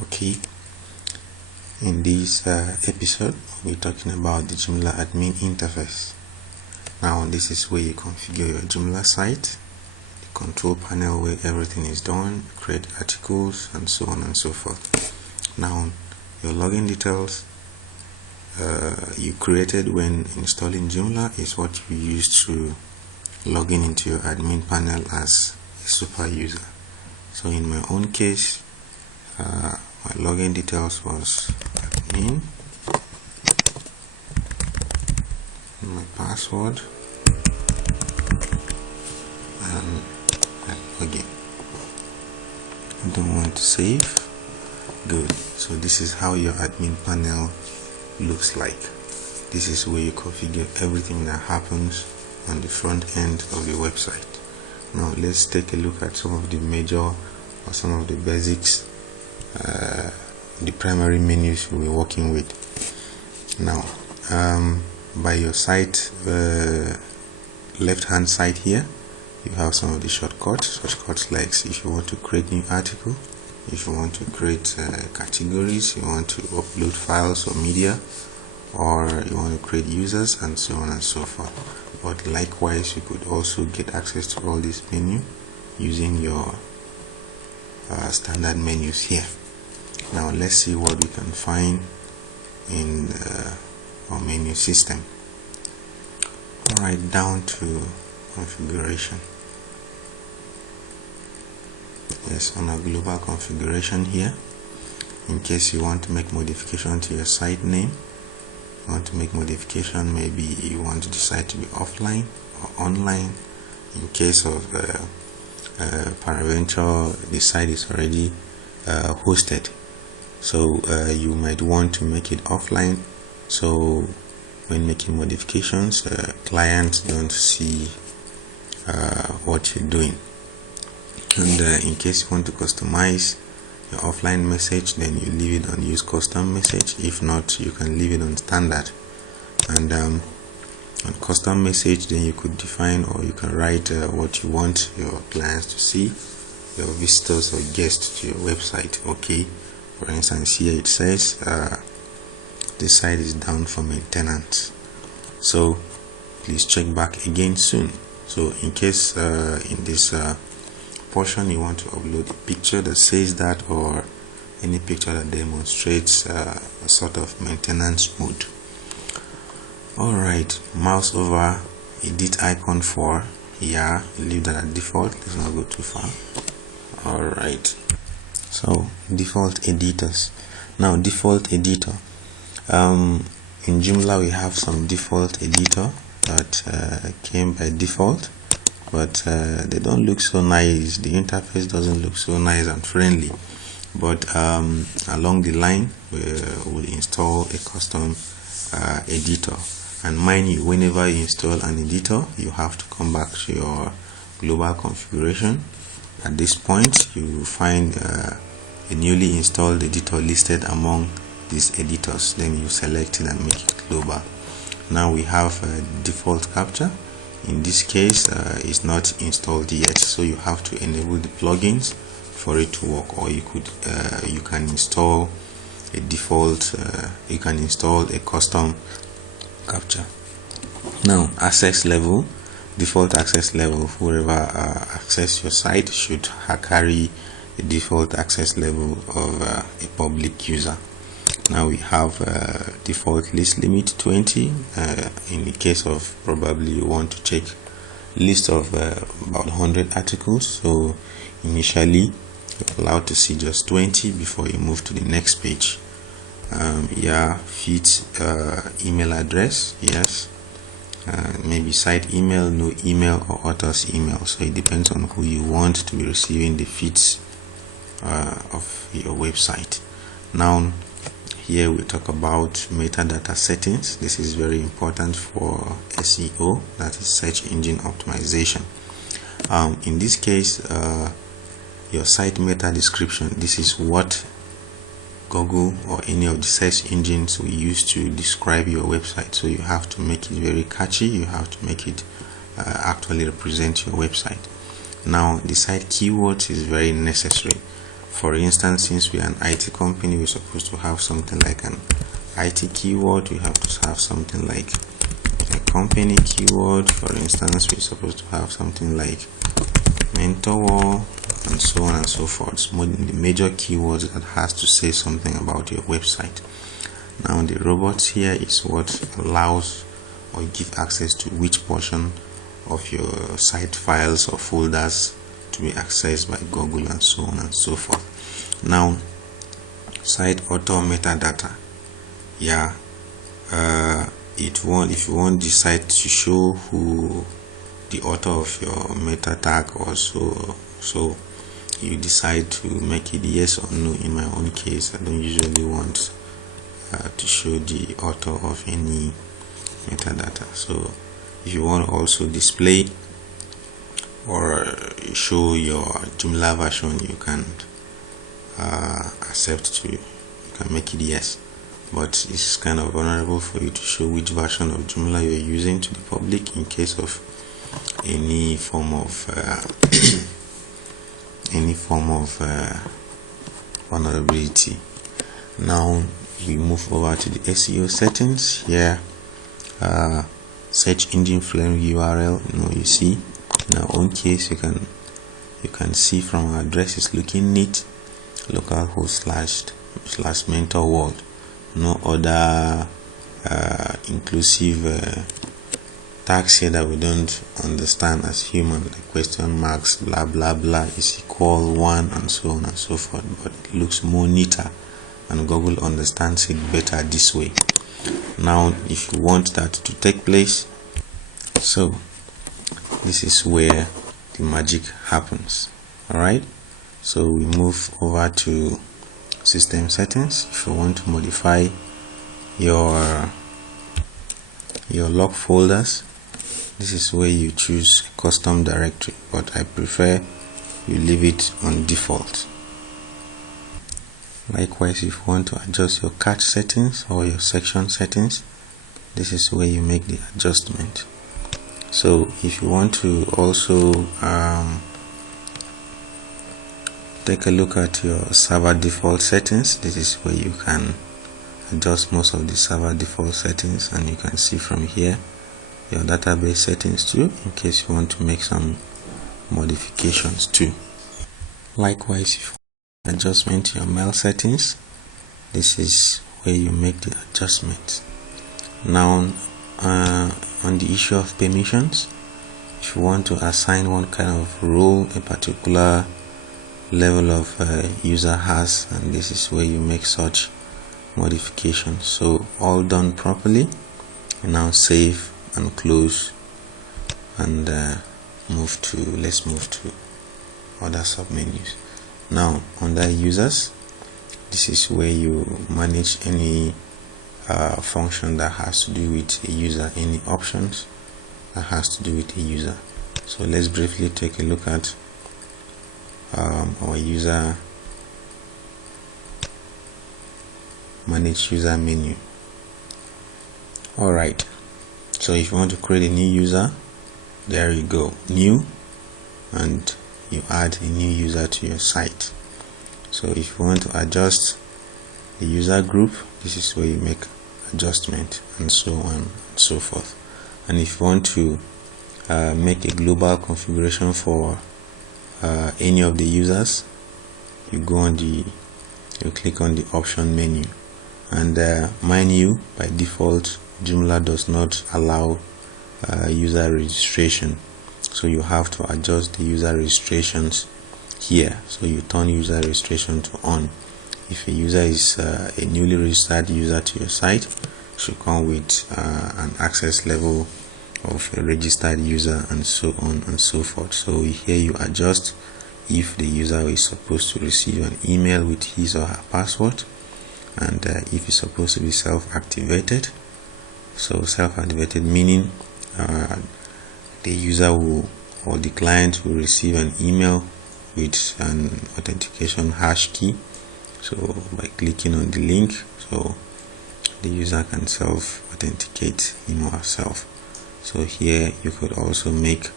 Okay, in this episode we're talking about the Joomla admin interface. Now this is where you configure your Joomla site, the control panel where everything is done, create articles and so on and so forth. Now your login details you created when installing Joomla is what you use to log in into your admin panel as a super user. So in my own case, my login details was admin, my password, and my login. I don't want to save. Good. So this is how your admin panel looks like. This is where you configure everything that happens on the front end of the website. Now let's take a look at some of the major or some of the basics, the primary menus we're working with. Now by your site left hand side here, you have some of the shortcuts like if you want to create new article, if you want to create categories, you want to upload files or media, or you want to create users, and so on and so forth. But likewise, you could also get access to all these menus using your standard menus here. Now let's see what we can find in our menu system. Alright, down to configuration. Yes, on our global configuration here, in case you want to make modification to your site name, you want to make modification, maybe you want the site to be offline or online. In case of peradventure the site is already hosted, so you might want to make it offline, so when making modifications clients don't see what you're doing. And in case you want to customize your offline message, then you leave it on use custom message. If not, you can leave it on standard. And on custom message, then you could define, or you can write what you want your clients to see, your visitors or guests to your website. Okay, for instance, here it says this site is down for maintenance, so please check back again soon. So in case in this portion you want to upload a picture that says that, or any picture that demonstrates a sort of maintenance mode. Alright, mouse over edit icon for here, leave that at default, let's not go too far. Alright, so default editors. Now default editor, in Joomla we have some default editor that came by default, but they don't look so nice. The interface doesn't look so nice and friendly, but along the line we will install a custom editor. And mind you, whenever you install an editor, you have to come back to your global configuration. At this point you will find a newly installed editor listed among these editors, then you select it and make it global. Now we have default capture. In this case it's not installed yet, so you have to enable the plugins for it to work, or you could you can install a default you can install a custom capture. Now access level, default access level, whoever access your site should carry a default access level of a public user. Now we have default list limit 20. In the case of probably you want to check list of about 100 articles, so initially you're allowed to see just 20 before you move to the next page. Fit email address, yes, maybe site email, no email, or author's email, so it depends on who you want to be receiving the feeds of your website. Now here we talk about metadata settings. This is very important for SEO, that is search engine optimization. In this case, your site meta description, this is what Google or any of the search engines will use to describe your website, so you have to make it very catchy, you have to make it actually represent your website. Now the site keywords is very necessary. For instance, since we are an IT company, we're supposed to have something like an IT keyword. We have to have something like a company keyword. For instance, we're supposed to have something like Mentorworld, and so on and so forth. The major keywords that has to say something about your website. Now the robots here is what allows or give access to which portion of your site files or folders to be accessed by Google, and so on and so forth. Now site author metadata. Yeah, if you want the site to show who the author of your meta tag, or so you decide to make it yes or no. In my own case, I don't usually want to show the author of any metadata. So if you want to also display or show your Joomla version, you can you can make it yes, but it's kind of vulnerable for you to show which version of Joomla you're using to the public in case of any form of vulnerability. Now we move over to the SEO settings. Here, search engine friendly URL. You see, in our own case, you can see from our address is looking neat. Localhost / Mentorworld. No other inclusive tags here that we don't understand as human, like question marks, blah blah blah, is equal 1, and so on and so forth. But it looks more neater, and Google understands it better this way. Now if you want that to take place, so this is where the magic happens. All right, so we move over to system settings. If you want to modify your log folders, this is where you choose a custom directory, but I prefer you leave it on default. Likewise, if you want to adjust your cache settings or your section settings, this is where you make the adjustment. So if you want to also take a look at your server default settings, this is where you can adjust most of the server default settings, and you can see from here your database settings too, in case you want to make some modifications too. Likewise, if you want adjustment to your mail settings, this is where you make the adjustments. Now on the issue of permissions, if you want to assign one kind of role a particular level of user has, and this is where you make such modifications. So all done properly, and now save and close, and let's move to other submenus. Now under users, this is where you manage any function that has to do with a user, any options that has to do with a user. So let's briefly take a look at our user manage user menu. All right, so if you want to create a new user, there you go, new, and you add a new user to your site. So if you want to adjust the user group, this is where you make adjustment, and so on and so forth. And if you want to make a global configuration for any of the users, you click on the option menu, and mind you, by default Joomla does not allow user registration, so you have to adjust the user registrations here. So you turn user registration to on. If a user is a newly registered user to your site, it should come with an access level of a registered user, and so on and so forth. So here you adjust if the user is supposed to receive an email with his or her password, and if it's supposed to be self-activated. So self-activated meaning the user will, or the client will, receive an email with an authentication hash key. So by clicking on the link, so the user can self-authenticate him or herself. So here you could also make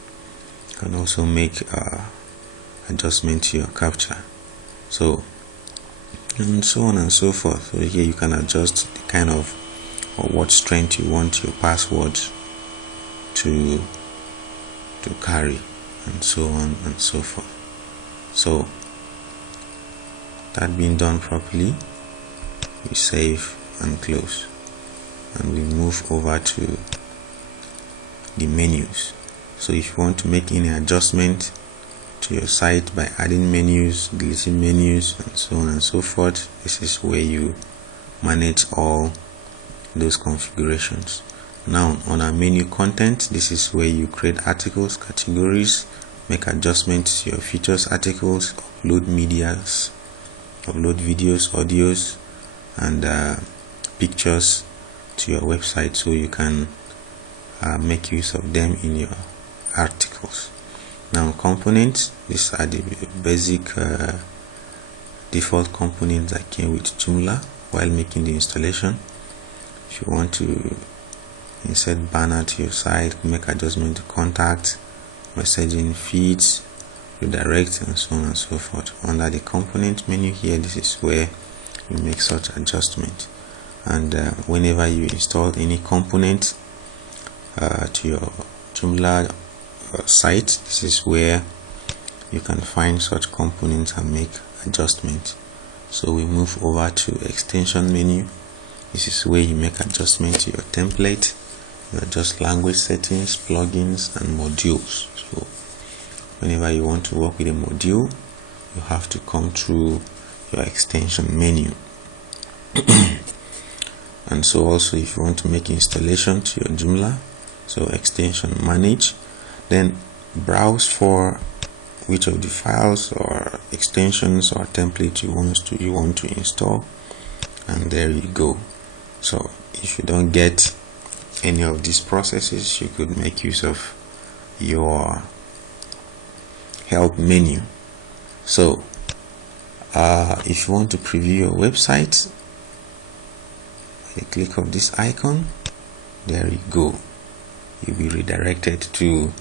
adjustment to your captcha. So, and so on and so forth. So here you can adjust the kind of or what strength you want your password to carry, and so on and so forth. So that being done properly, we save and close, and we move over to the menus. So if you want to make any adjustment to your site by adding menus, deleting menus, and so on and so forth, this is where you manage all those configurations. Now on our menu content, this is where you create articles, categories, make adjustments to your features articles, upload medias, upload videos, audios, and pictures to your website, so you can make use of them in your articles. Now components, these are the basic default components that came with Joomla while making the installation. If you want to insert banner to your site, make adjustment to contact, messaging, feeds, redirect, and so on and so forth. Under the component menu here, this is where you make such adjustment. And whenever you install any component to your Joomla site, this is where you can find such components and make adjustments. So we move over to extension menu. This is where you make adjustments to your template, you adjust language settings, plugins, and modules. So whenever you want to work with a module, you have to come through your extension menu. And so also if you want to make installation to your Joomla, so extension manage, then browse for which of the files or extensions or templates you want to install, and there you go. So if you don't get any of these processes, you could make use of your help menu. So if you want to preview your website, by the click of this icon, there you go, you'll be redirected to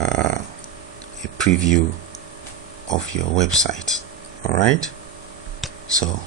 a preview of your website. All right, so